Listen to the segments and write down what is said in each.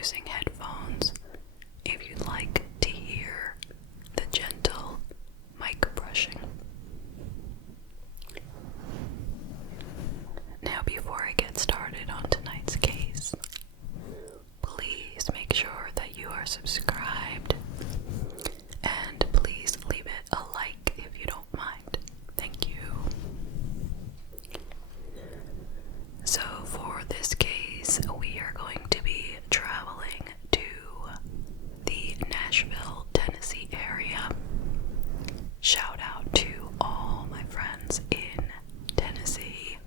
using headphones if you'd like to hear the gentle mic brushing. Now, before I get started on tonight's case, please make sure that you are subscribed, and please leave it a like if you don't mind. Thank you. So for this case, we are going to be traveling to the Nashville, Tennessee area. Shout out to all my friends in Tennessee.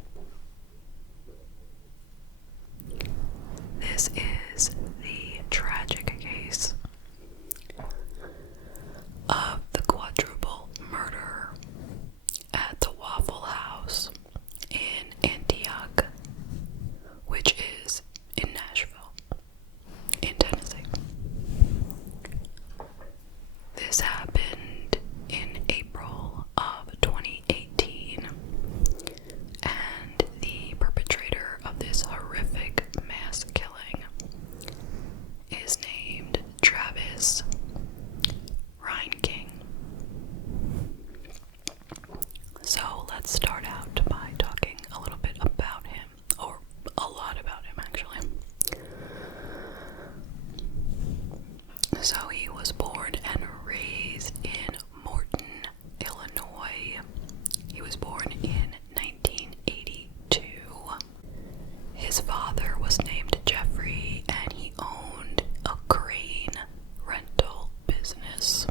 This is the tragic case of the quadruple murder at the Waffle House in Antioch, which is in Nashville, in Tennessee. This happened in April of 2018, and the perpetrator of this horrific mass killing is named Travis Reinking. So let's start out by talking a little bit about him, or a lot about him actually. So he was born and raised in Morton, Illinois. He was born in 1982. His father was named Jeffrey, and he owned a crane rental business.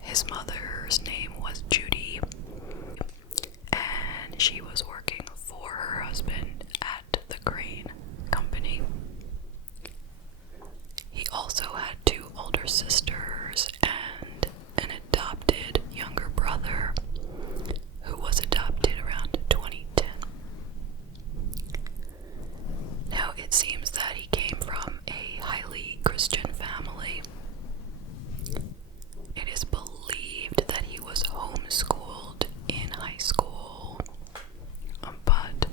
His mother's name was Judy, and she was working for her husband at the crane company. He also had two older sisters and an adopted younger brother who was adopted around 2010. Now, it seems that he came from a highly Christian family. It is believed that he was homeschooled in high school, but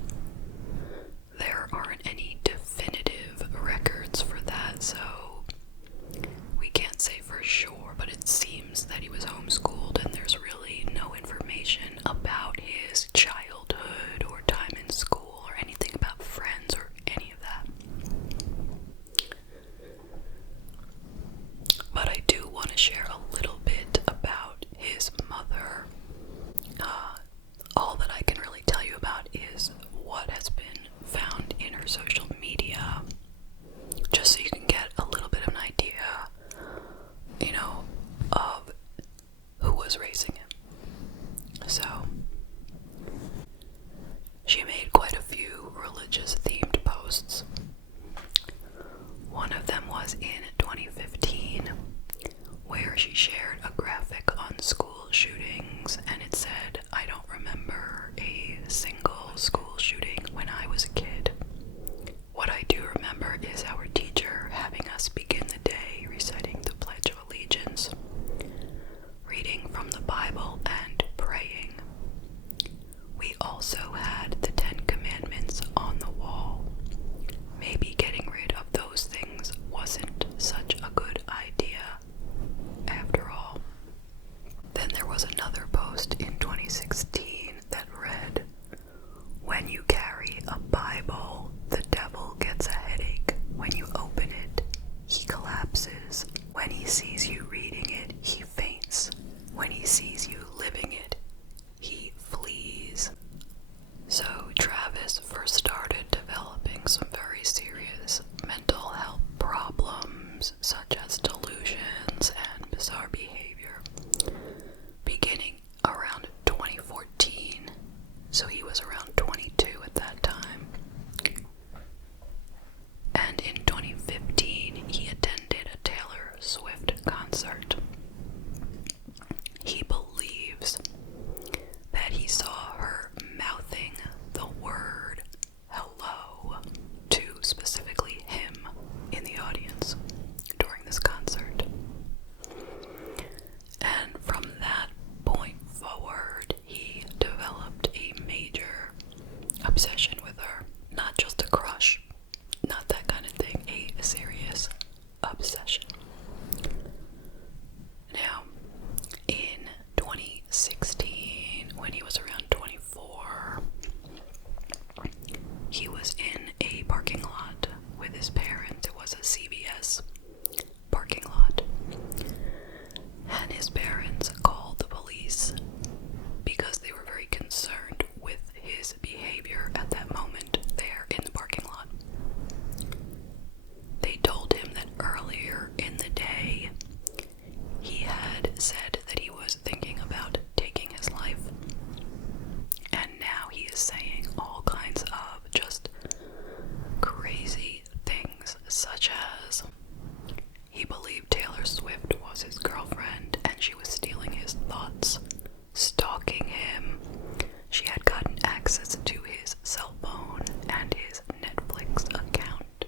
there aren't any definitive records for that, so we can't say for sure, but it seems that he was homeschooled, and there's really no information about his childhood or time in school or anything about friends or any of that. was in a parking lot with his parents. It was a CVS parking lot. And his parents called the police because they were very concerned with his behavior at that moment there in the parking lot. They told him that earlier in the day, he had said that he was thinking about taking his life. And now he is saying all kinds of just crazy things, such as he believed Taylor Swift was his girlfriend and she was stealing his thoughts, stalking him. She had gotten access to his cell phone and his Netflix account.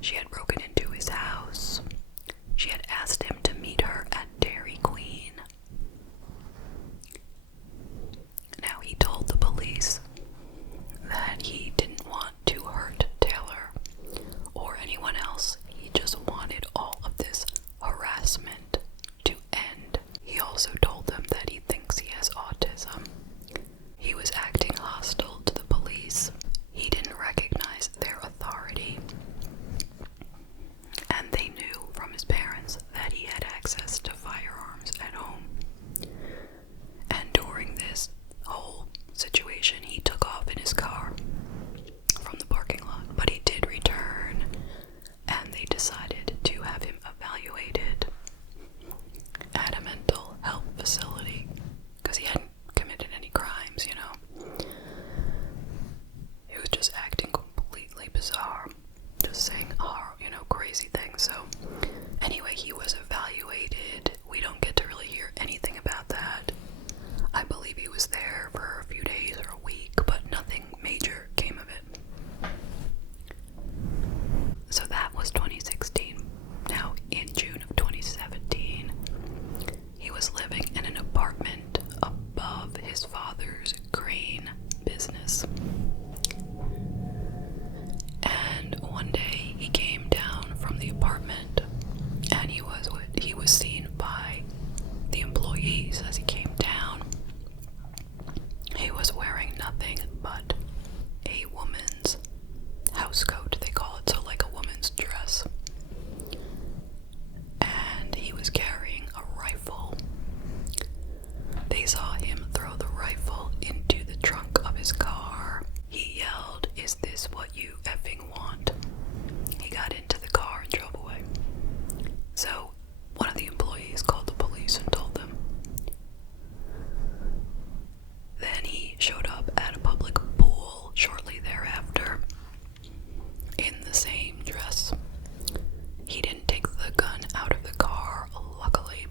She had broken into his house. She had asked him to meet her at Dairy Queen. Now, he told the police that he didn't want to hurt Taylor or anyone else. He just wanted all of this harassment to end. He also told them that he thinks he has autism. He was acting hostile to the police. He didn't recognize their authority. And they knew from his parents that he had access to firearms at home. And during this whole situation, he took off in his car from the parking lot. But he did return, and they decided to have him evaluated at a mental health facility because he hadn't committed any crimes, you know. He was just acting completely bizarre, just saying, crazy things. So anyway, he was evaluated. We don't get to really hear anything about that. I believe he was there for a few days or a week, but nothing major came of it. So that was 2016. Now, in June of 2017, he was living in an apartment above his father's grain business. And one day he came down from the apartment, and he was seen by the employees as he came down. He was wearing nothing but a woman's house coat, they call it, so like a woman's dress. And he was carrying a rifle. They saw him throw the rifle into the trunk of his car. He yelled, "Is this what you effing want?" He got into the car and drove away. So one of the employees called the police and told them. Then he showed up at a public pool shortly thereafter in the same dress. He didn't take the gun out of the car, luckily,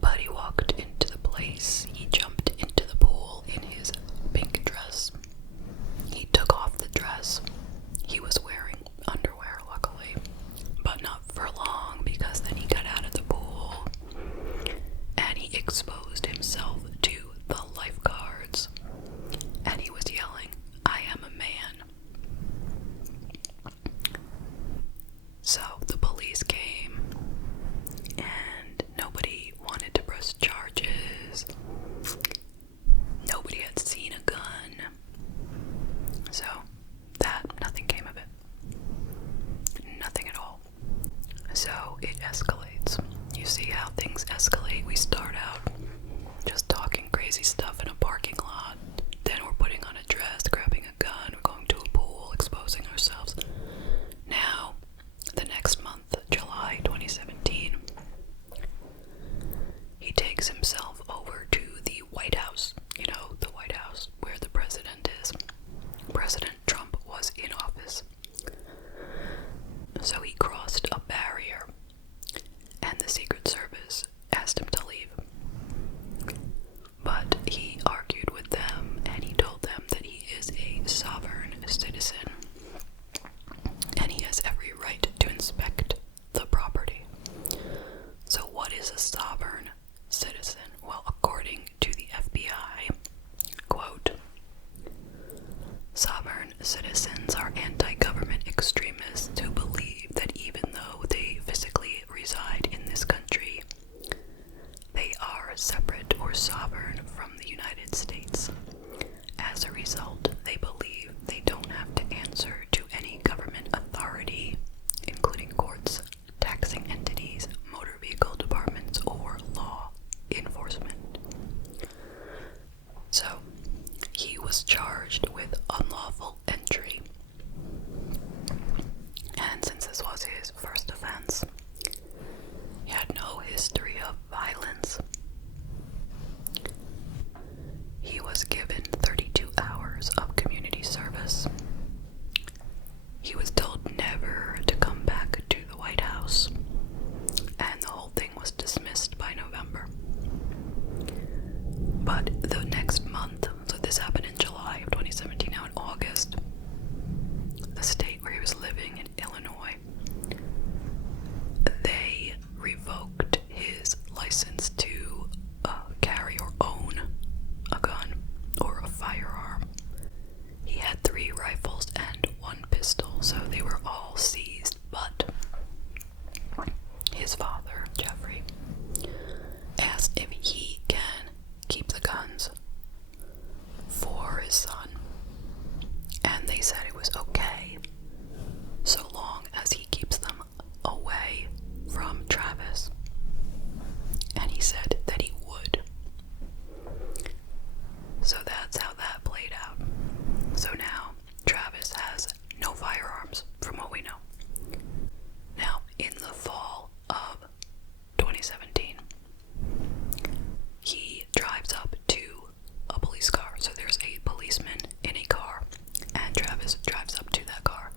but he walked into the place. He jumped into the pool in his pink dress. He took off the dress. He was wearing underwear, luckily, but not for long, because then he got out of the pool and he exposed himself to the lifeguards, and he was yelling, "I am a man." So the police came, and nobody wanted to press charges. Nobody had seen a gun. So nothing came of it. Nothing at all. So it escalates. You see how things escalate. We start out just talking crazy stuff in a parking lot. Then we're putting on a dress, grabbing a gun, we're going to a pool, exposing ourselves. Now, the next month, July 2017, he takes himself over to the White House. You know, the White House where the president is. President Trump was in office. So he crossed a barrier, and the Secret Service asked him to leave. But he argued with them, and he told them that he is a sovereign citizen, and he has every right to inspect the property. So what is a sovereign citizen? Well, according to the FBI, quote, "Sovereign citizens are anti-government extremists who believe that even though they physically reside in this country, they are separate or sovereign from the United States. As a result, they answer to any government authority, including courts, taxing entities, motor vehicle departments, or law enforcement. So, he was charged with unlawful entry. And since this was his first offense, he had no history of violence. He was given 32 hours of community service. He was told never to come back to the White House, and the whole thing was dismissed by November. But the next month, so this happened in July of 2017, now in August, the state where he was living in Illinois, they revoked his license to carry or own a gun or a firearm. He had 3 rifles and 1 pistol, so they were all seized, but his father, Jeffrey, asked if he can keep the guns for his son, and they said it was okay so long as he keeps them away from Travis, and he said that he would. So that's how that played out. So now Travis has no firearms from what we know. Now, in the fall of 2017, he drives up to a police car. So there's a policeman in a car, and Travis drives up to that car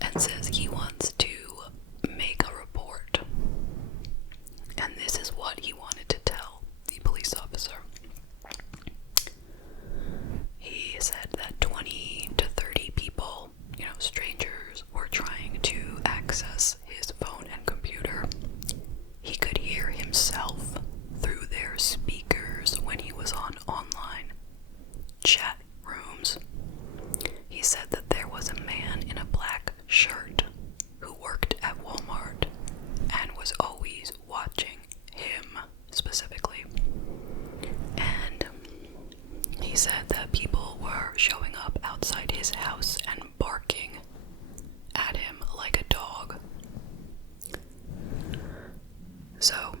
and says he wants to make a report. And this is what he wanted to tell the police officer. He said that 20 to 30 people, strangers, were trying to access his phone and computer. He could hear himself through their speakers when he was on online chat rooms. He said that there was a man in a black shirt who worked at Walmart and was always watching him specifically. And he said that people were showing up outside his house and barking at him like a dog. So,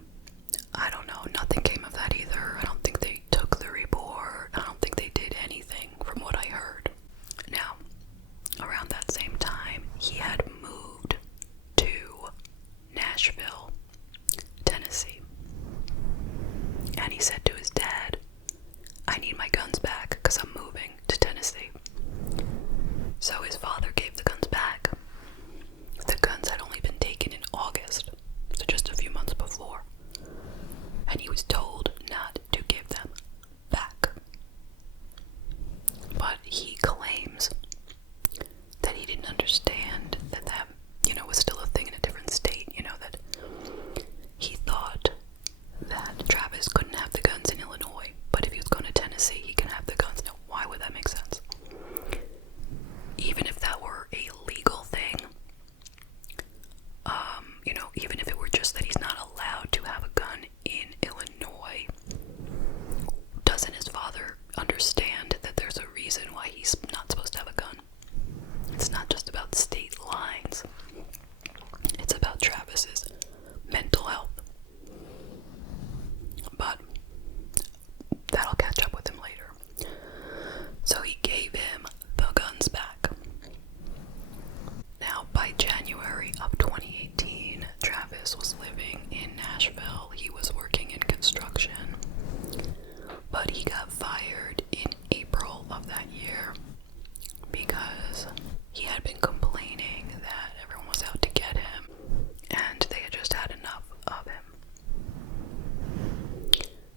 I don't know, nothing came of that either. I don't think they took the report. I don't think they did anything from what I heard. Now, around that same time, he had moved to Nashville, Tennessee. And he said to his dad, I need my guns back because I'm moving to Tennessee. So his father gave the guns back. The guns had only been taken in August, so just a few months before. And he was told not to give them back. But he claims that he didn't understand that was still a thing in a different state, that he thought that Travis couldn't have the guns in Illinois, but if he was going to Tennessee, he can have the guns. Now, why would that make sense? Even if that were a legal thing, even if it were just that he's not allowed to have a gun in Illinois, doesn't his father understand that there's a reason why he's not supposed to have a gun? It's not just about state lines. It's about Travis's mental health. But that'll catch up with him later. So he gave him the guns back. Now, by January of 2018, Travis was living in Nashville. He was working in construction. But he got fired in April of that year because he had been complaining that everyone was out to get him and they had just had enough of him.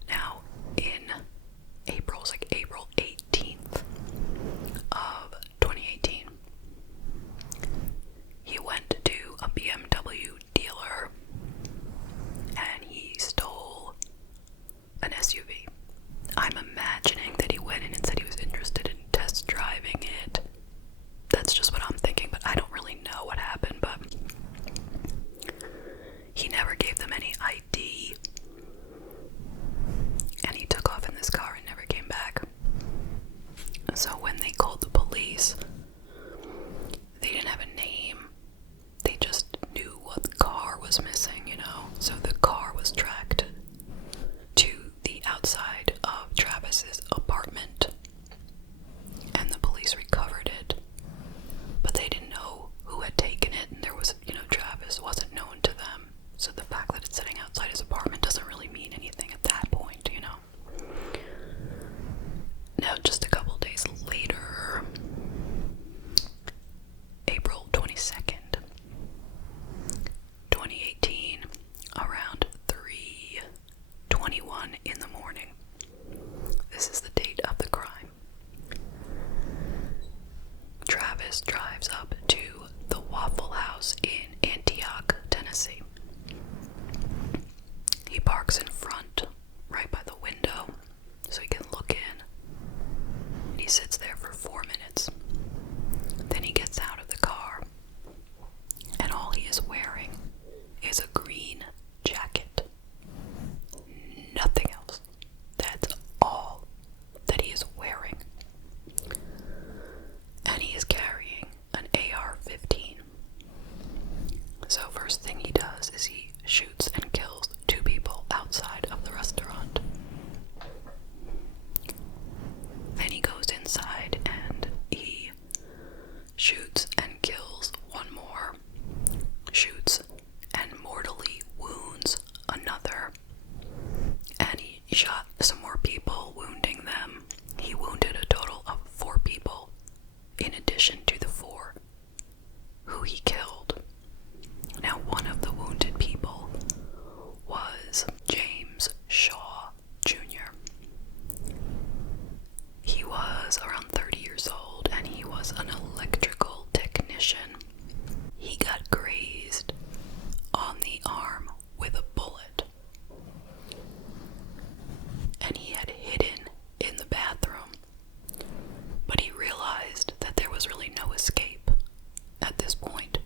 Now, in April, it's like April 18th of 2018, he went to a BMW dealer and he stole an SUV. I'm imagining that he went in and said he was interested in test driving it. That's just what I'm thinking, but I don't really know what happened. But he never gave them any ID, and he took off in this car and never came back. So when they called the police, Travis drives up to the Waffle House in Antioch, Tennessee. He parks in front, right by the window, so he can look in. And he sits there for 4 minutes. Then he gets out of the car, and all he is wearing is a green jacket. Nothing else. That's all that he is wearing. And he is carrying an AR-15. So first thing he does is he shoots and kills 2 people outside of the restaurant. Then he goes inside and he shoots and kills 1 more, shoots and mortally wounds another, and he shot some more people, wounding them. He wounded a total of 4 people in addition to the 4 who he killed. Now, one of the wounded people was James Shaw Jr. He was around 30 years old, and he was an electrical technician. He got grazed on the arm with a bullet, and he had hidden in the bathroom, but he realized that there was really no escape at this point,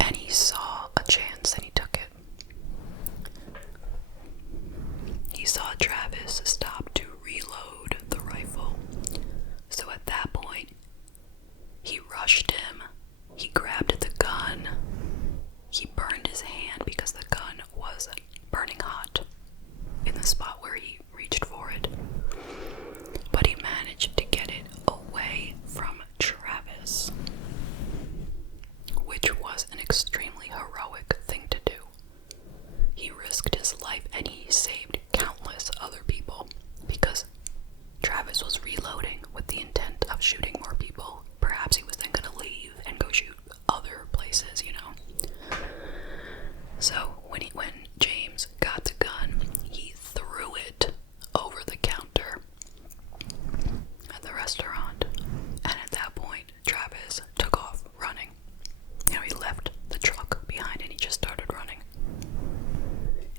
and he saw a chance and he took it. He saw Travis stop to reload the rifle, so at that point he rushed him, he grabbed the gun, he burned his hand because the gun was burning hot in the spot where he reached for it, but he managed to get it away from Travis, which was an extremely heroic thing to do. He risked his life and he saved countless other people because Travis was reloading with the intent of shooting more people. Perhaps he was then going to leave and go shoot other places, you know. So when James got the gun, he threw it over the counter at the restaurant, and at that point Travis took off running. You know, he left the truck behind and he just started running.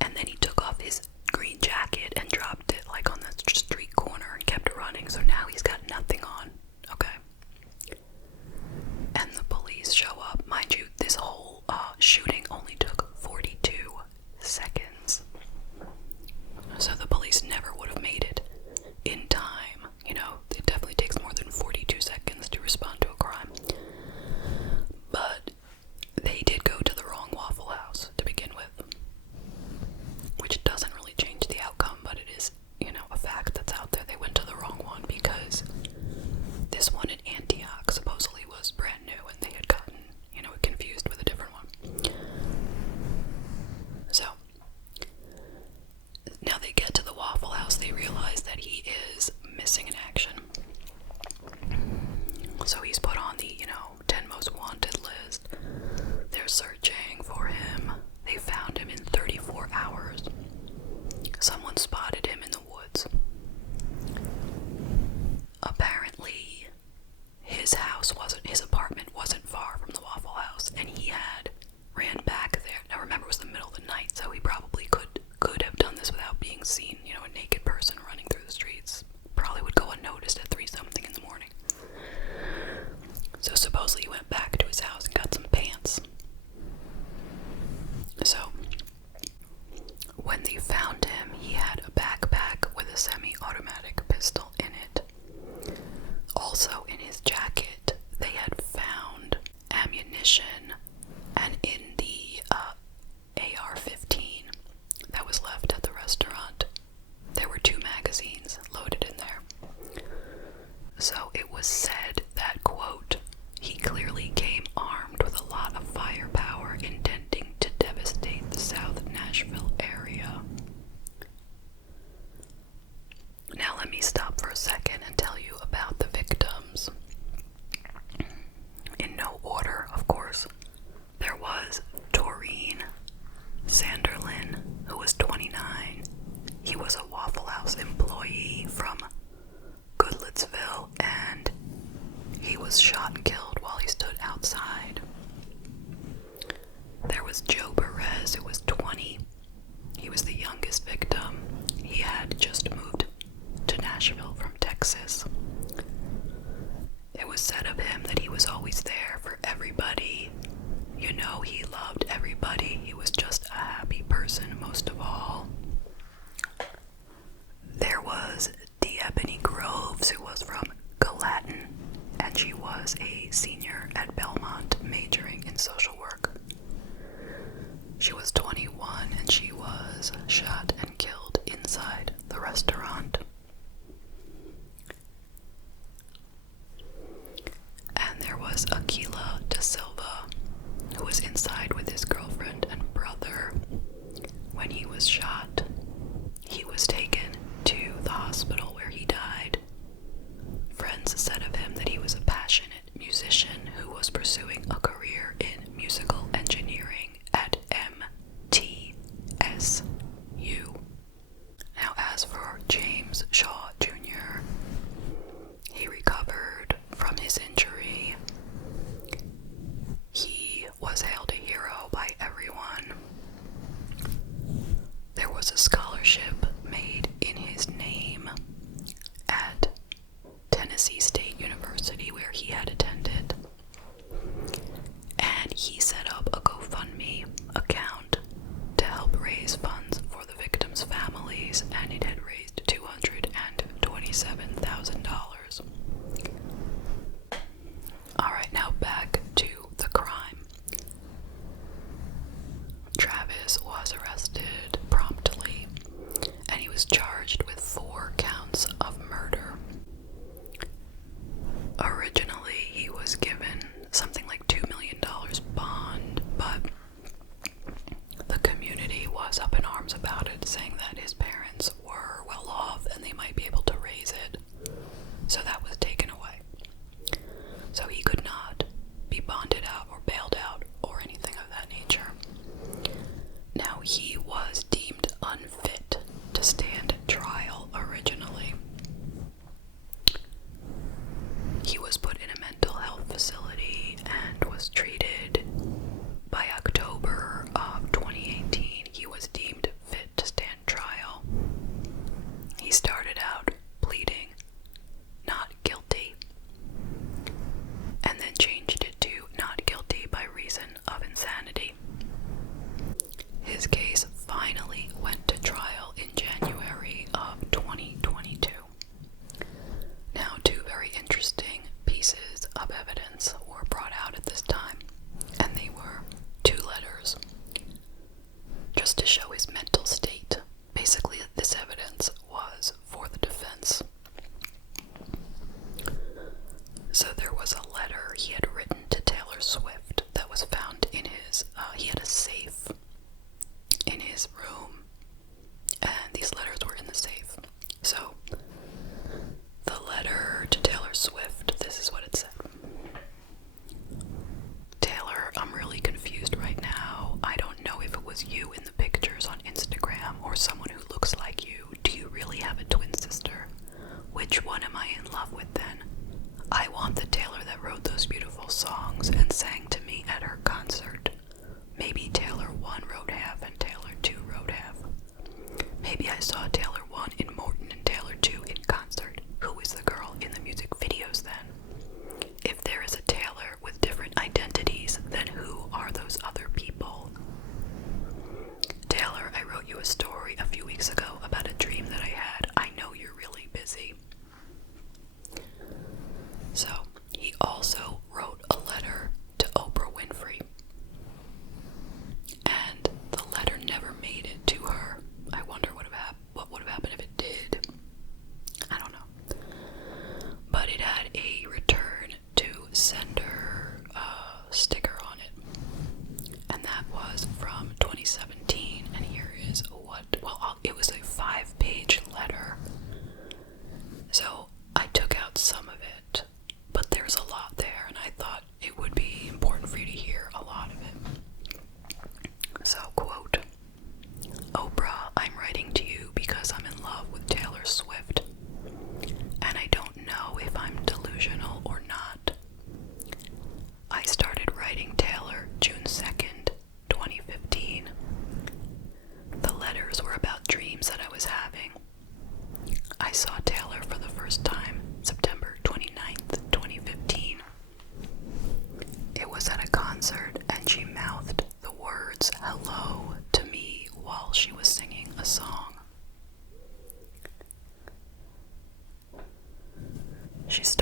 And then he took off his green jacket and dropped it like on the street corner and kept running, so now he's got nothing on, okay? And the police show up. Mind you, this whole shooting only took 42 seconds. So the police never would have made it in time. You know, it definitely takes more than 42 seconds to respond to a crime. But they did go to the wrong Waffle House to begin with, which doesn't really change the outcome, but it is, you know, a fact that's out there. They went to the wrong one because this one in Antioch supposedly was brand new and they had gotten, you know, confused with a different one. So now they get to the Waffle House, they realize that he is missing in action. So he's put on the, 10 most wanted list. They're searching for him. They found him in 34 hours. Someone spotted him in the woods. Apparently, his apartment wasn't far from the Waffle House, and he had ran back there. Now remember, it was the middle of the night, so he probably could have done this without being seen. A naked person running through the streets probably would go unnoticed at 3-something in the morning. So supposedly he went back to his house and got some pants. So when they found him, he had a backpack with a semi-automatic pistol in it. Also in his jacket, they had found ammunition, and in the AR-15 that was left at the restaurant, there were 2 magazines loaded in there. So it was said that, quote, he clearly came armed with a lot of firepower, intending to devastate the South Nashville area. Now let me stop for a second and tell you about the victims. In no order, of course. There was Doreen Sanderlin, who was 29. He was a Waffle House employee from Goodlettsville, and was shot and killed while he stood outside. There was Joe Perez, who was 20. He was the youngest victim. He had just moved to Nashville from Texas. It was said of him that he was always there for everybody. You know, he loved everybody. He was just a happy person, most of all. There was Ebony Groves, who was from Gallatin, and she was a senior at Belmont, majoring in social work. She was 21, and she was shot and killed inside the restaurant. And there was Aquila da Silva, who was inside with his girlfriend and brother. When he was shot, he was taken to the hospital where he died. Friends said of him that he was a passionate musician who was pursuing a career in musical engineering at MTSU. Now, as for James Shaw Jr., he recovered from his injury. He was hailed a hero by everyone. There was a scholarship made in his name at Tennessee State University, where he had attended, and he set up a GoFundMe account to help raise funds for the victims' families, and it had raised $227,000. Alright, now back to the crime. Travis was arrested promptly, and he was charged with 4 counts of murder. Originally, he was given something like $2 million bond, but the community was up in arms about it, saying that his parents were well off and they might be able to raise it. So that was taken away. So he could not be bonded out or bailed out or anything of that nature. Now, he was deemed unfit to stand trial originally. He was put in a mental health facility and was treated. By October of 2018, he was deemed fit to stand trial. He started out pleading not guilty, and then changed it to not guilty by reason of insanity. His case finally went to trial in January of 2022. Now, 2 very interesting pieces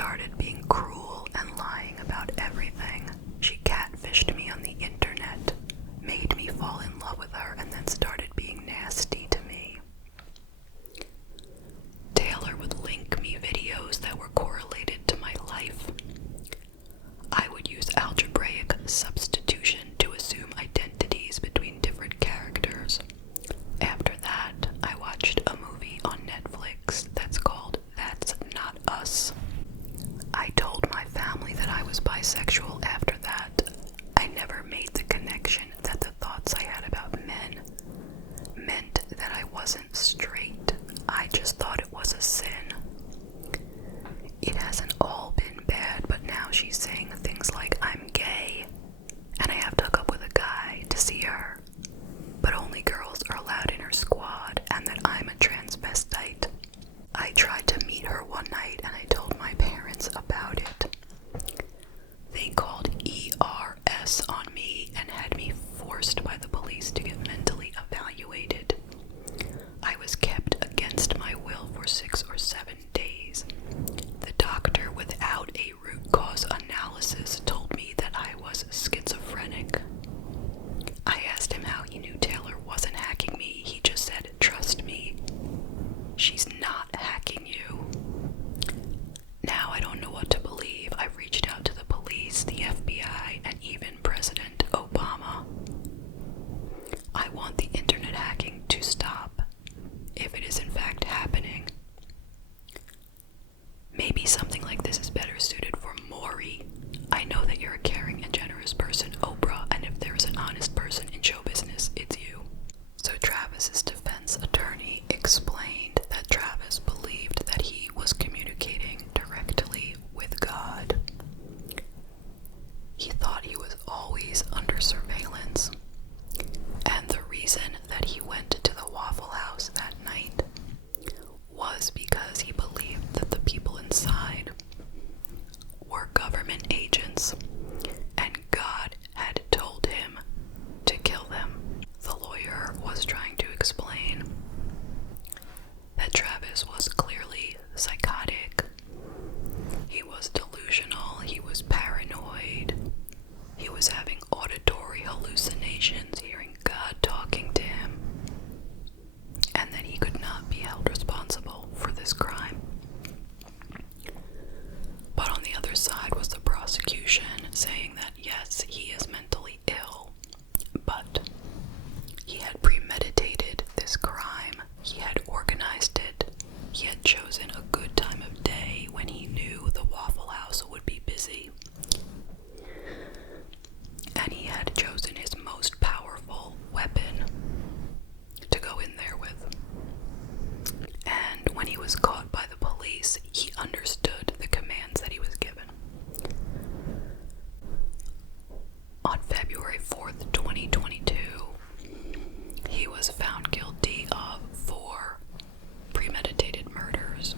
started being cruel and lying about everything. She catfished me on the internet, made me fall in love with her, and then started being nasty to me. Taylor would link me videos that were correlated to my life. I would use algebraic substitution to assume identities between different characters. After that, I watched a movie on Netflix that's called That's Not Us. I told my family that I was bisexual after that. I never made the connection that the thoughts I had about men meant that I wasn't straight. I just thought it was a sin. It hasn't all been bad, but now she's saying things like I'm gay, and I have to hook up with a guy to see her, but only girls are allowed in her squad, and that I'm a transvestite. I tried to meet her one night, and I told my parents about it. They called ERS on me and had me forced by the police to get mentally evaluated. I was kept against my will for 6 or 7 days. The doctor, without a root cause analysis, told me that I was schizophrenic. I asked him how he knew Taylor wasn't hacking me. He just said, "Trust me, she's not hacking you." Now I don't know what to believe. I've reached out to the police, the FBI, and even President Obama. I want the internet hacking to stop, if it is in fact happening. Maybe something like this is better suited for Maury. I know that you're a caring and generous person, Oprah, and if there is an honest person in show business, it's you. So Travis's defense attorney explained that Travis believed that he was communicating directly with God. He thought he was always under surveillance, and the reason that he went to the Waffle House that night was because he believed that the people inside were government agents, and God had told him to kill them. The lawyer was trying to explain that Travis was clearly psychotic. He was delusional, he was paranoid, he was having auditory hallucinations, hearing God talking to him, and that he could not be held responsible for this crime. But on the other side was the prosecution saying that yes, he is mentally ill, but he had premeditated this crime, he had organized it, he had chosen a good time of day when he knew the Waffle House would be busy, and he had chosen his most powerful weapon to go in there with. And when he was caught by the police, he understood the commands that he was given. On February 4th, 2022, he was found guilty of 4 premeditated murders.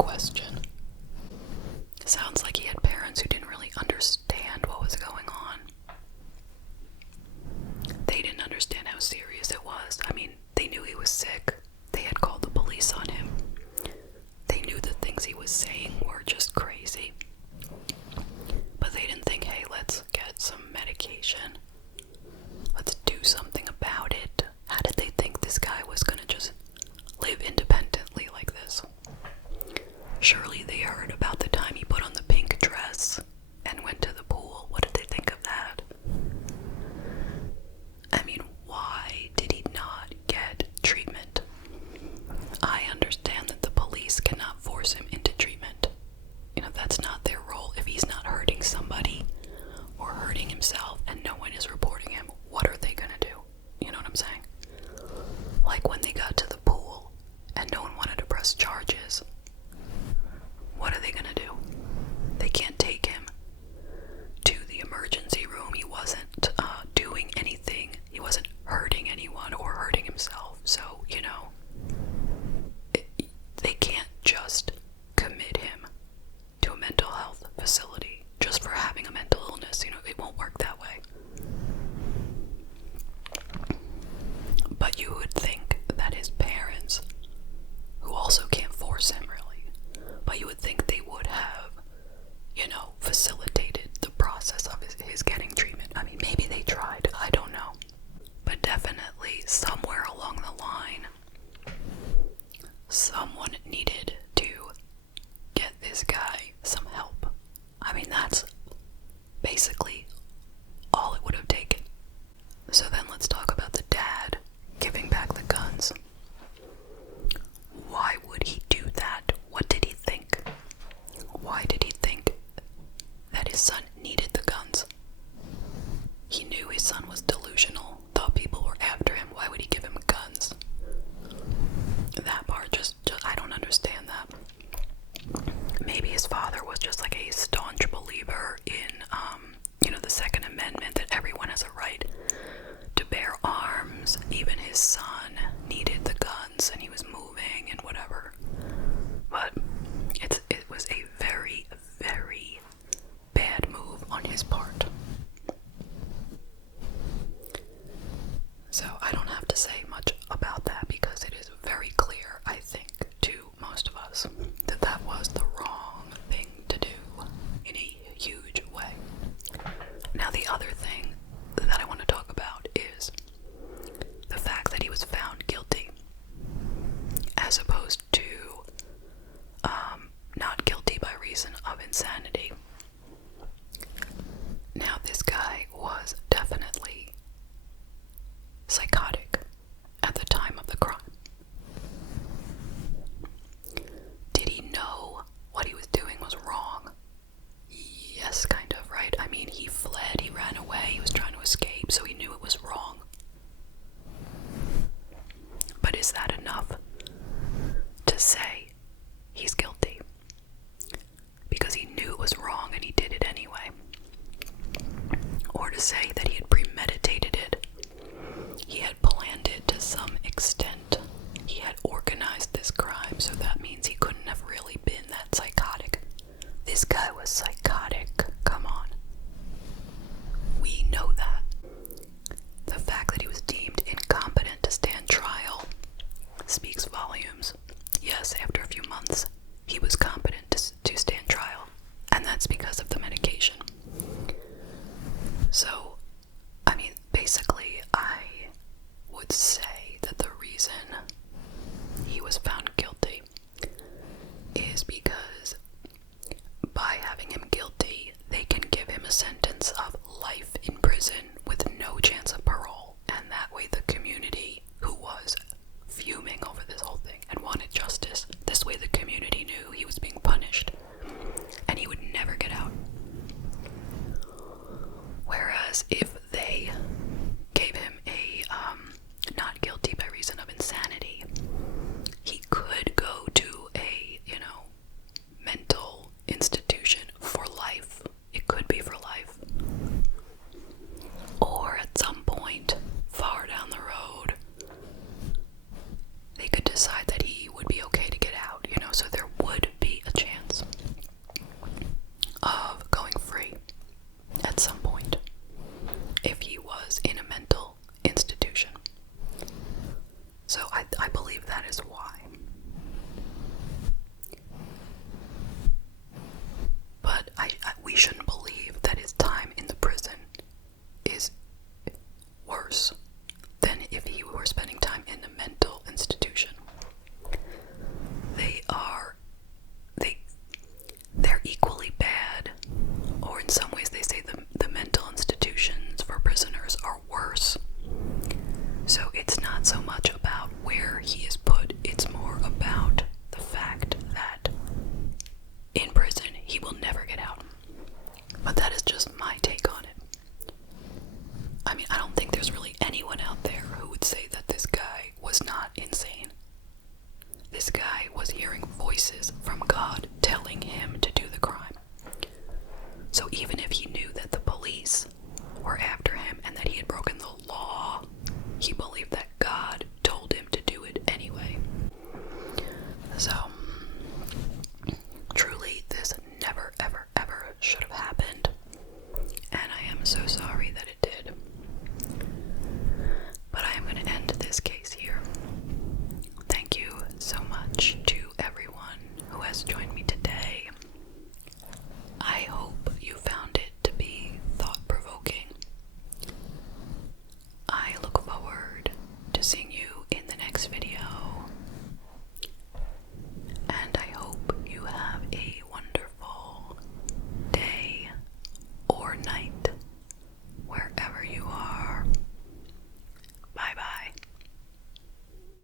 question. Sounds like he had parents who didn't really understand what was going on. They didn't understand how serious it was. I mean, they knew he was sick. They had called the police on him. They knew the things he was saying were just crazy. But they didn't think, hey, let's get some medication. Let's do something about it. How did they think this guy was gonna just live independently like this? Surely they heard about the time he put on the pink dress and went to the pool. What did they think of that? I mean, why did he not get treatment? I understand that the police cannot force him into treatment. You know, that's not their role. If he's not hurting somebody or hurting himself and no one is reporting him, what are they gonna do? You know what I'm saying? Like when they got to the pool and no one wanted to press charges, what are they gonna do? They can't take him to the emergency room. He wasn't doing anything. He wasn't hurting anyone or hurting himself. So, you know, they can't just commit him to a mental health facility just for having a mental illness. You know, it won't work that way. But you would think that his parents, who also can't force him really, but you would think they would have, you know, facilitated the process of his getting treatment. I mean, maybe they tried, I don't know. But definitely somewhere along the line, someone needed to get this guy some help. I mean, that's basically all it would have taken. So then let's talk about the dad giving back the guns. Why would he do that? What did he think? Why did he think that his son needed the guns? He knew his son was delusional, thought people were after him. Why would he give him guns? That part just I don't understand that. Maybe his father was just like a staunch believer in, you know, the Second Amendment, that everyone has a right to bear arms. Even his son needed the guns and he was moving and whatever. But it was a very, very bad move on his part. So I don't have to say much about that because it is very clear, I think, to most of us that that was the wrong thing to do in a huge way. Now the other thing that I want to talk about is the fact that he was found guilty as opposed to not guilty by reason of insanity. Now this guy was definitely psychotic at the time of the crime. Did he know what he was doing was wrong? Yes, kind of, right? I mean, he fled, he ran away, he was trying to escape, so he knew it was wrong. But is that enough to say he's guilty? Because he knew it was wrong and he did it anyway. Or to say that he had premeditated it, he had planned it to some extent, he had organized this crime, so that means he couldn't have really been that psychotic. This guy was psychotic, come on. We know that. The fact that he was deemed incompetent to stand trial speaks volumes. Yes, after a few months, he was competent to stand trial, and that's because of the medication. So, I mean, basically, I would say that the reason he was found guilty is because by having him he will never